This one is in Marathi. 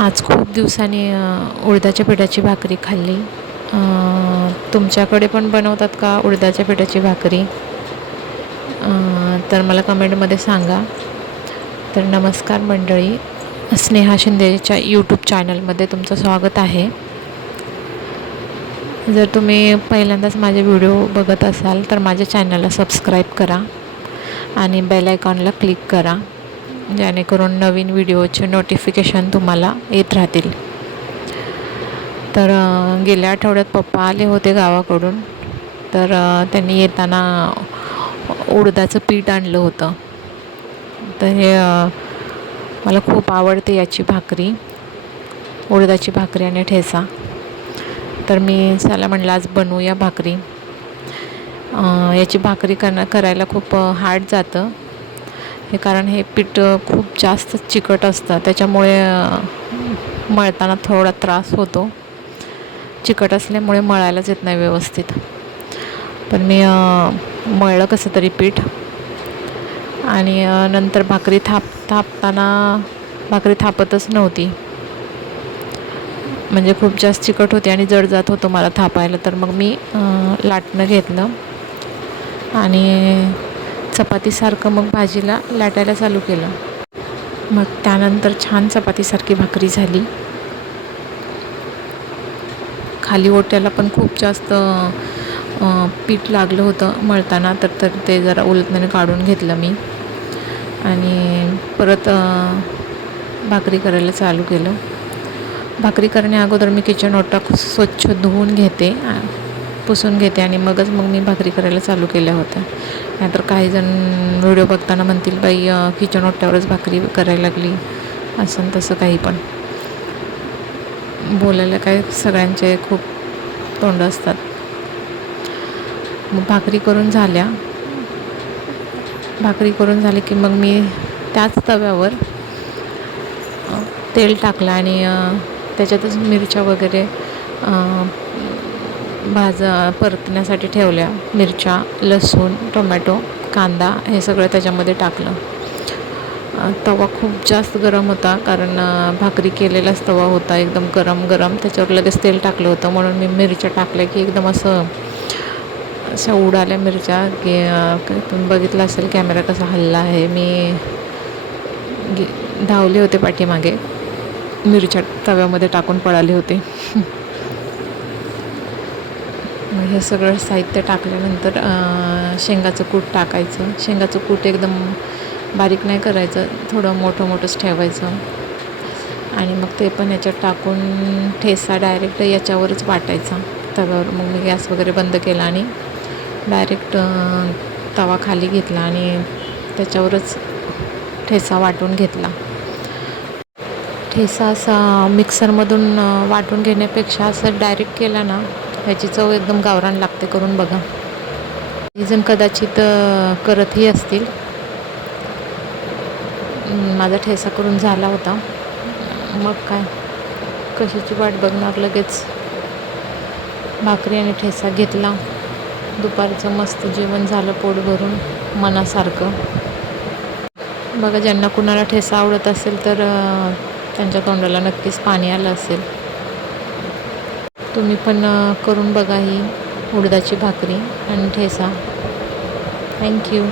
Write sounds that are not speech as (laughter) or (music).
आज खूप दिवसांनी उडदाच्या पिठाची भाकरी खाल्ली. तुमच्याकडे पण बनवतात का उडदाच्या पिठाची भाकरी? तर मला कमेंटमध्ये सांगा. तर नमस्कार मंडळी स्नेहा शिंदेच्या यूट्यूब चॅनलमध्ये तुमचं स्वागत आहे. जर तुम्ही पहिल्यांदाच माझे व्हिडिओ बघत असाल तर माझ्या चॅनलला सबस्क्राईब करा आणि बेल आयकॉनला क्लिक करा. जेणेकरून नवीन व्हिडिओचे नोटिफिकेशन तुम्हाला येत राहतील. तर गेल्या आठवड्यात पप्पा आले होते गावाकडून. तर त्यांनी येताना उडदाचं पीठ आणलं होतं. तर हे मला खूप आवडते याची भाकरी. उडदाची भाकरी आणि ठेचा. तर मी चला म्हणलं आज बनवूया भाकरी. याची भाकरी करणं करायला खूप हार्ड जातं. हे कारण हे पीठ खूप जास्त चिकट असतं. त्याच्यामुळे मळताना थोडा त्रास होतो. चिकट असल्यामुळे मळायलाच येत नाही व्यवस्थित. पण मी मळलं कसं तरी पीठ. आणि नंतर भाकरी थाप थापताना भाकरी थापतच नव्हती. म्हणजे खूप जास्त चिकट होती आणि जड जात होतो मला थापायला. तर मग मी लाटणं घेतलं. आणि चपातीसारखं मग भाजीला लाटायला चालू केलं. मग त्यानंतर छान चपातीसारखी भाकरी झाली. खाली ओट्याला पण खूप जास्त पीठ लागलं होतं मळताना तर तर ते जरा उलटण्याने काढून घेतलं मी. आणि परत भाकरी करायला चालू केलं. भाकरी करण्या अगोदर मी किचन ओटा स्वच्छ धुवून घेते. पुसून घेते आणि मगच मग मी भाकरी करायला चालू केल्या होत्या. नाहीतर काही जण व्हिडिओ बघताना म्हणतील बाई किचन ओट्यावरच भाकरी करायला लागली. असं तसं काही पण. बोलायला काय सगळ्यांचे खूप तोंड असतात. मग भाकरी करून झाल्या. भाकरी करून झाली की मग मी त्याच तव्यावर तेल टाकलं आणि त्याच्यातच मिरच्या वगैरे भाजा परतण्यासाठी ठेवल्या. मिरच्या लसूण टोमॅटो कांदा हे सगळं त्याच्यामध्ये टाकलं. तवा खूप जास्त गरम होता कारण भाकरी केलेलाच तवा होता एकदम गरम गरम. त्याच्यावर लगेच तेल टाकलं होतं. म्हणून मी मिरच्या टाकल्या की एकदम असं अशा उडाल्या मिरच्या. की काय तुम्ही बघितलं असेल कॅमेरा कसा हल्ला आहे. मी धावले होते पाठीमागे. मिरच्या तव्यामध्ये टाकून पळाले होते. (laughs) मग हे सगळं साहित्य टाकल्यानंतर शेंगाचं कूट टाकायचं. शेंगाचं कूट एकदम बारीक नाही करायचं थोडं मोठं मोठंच ठेवायचं. आणि मग ते पण याच्यात टाकून ठेसा डायरेक्ट याच्यावरच वाटायचा. तव्यावर मग मी गॅस वगैरे बंद केला आणि डायरेक्ट तवा खाली घेतला आणि त्याच्यावरच ठेसा वाटून घेतला. ठेसा असा मिक्सरमधून वाटून घेण्यापेक्षा असं डायरेक्ट केला ना ह्याची चव एकदम गावरान लागते करून बघा. जण कदाचित करतही असतील. माझा ठेसा करून झाला होता. मग काय? कशाची वाट बघणार लगेच? भाकरी आणि ठेसा घेतला. दुपारचं मस्त जेवण झालं पोट भरून मनासारखं. बघा ज्यांना कुणाला ठेसा आवडत असेल तर त्यांच्या तोंडाला नक्कीच पाणी आलं असेल. तुम्ही पण करून बघा ही उडदाची भाकरी आणि ठेसा थँक्यू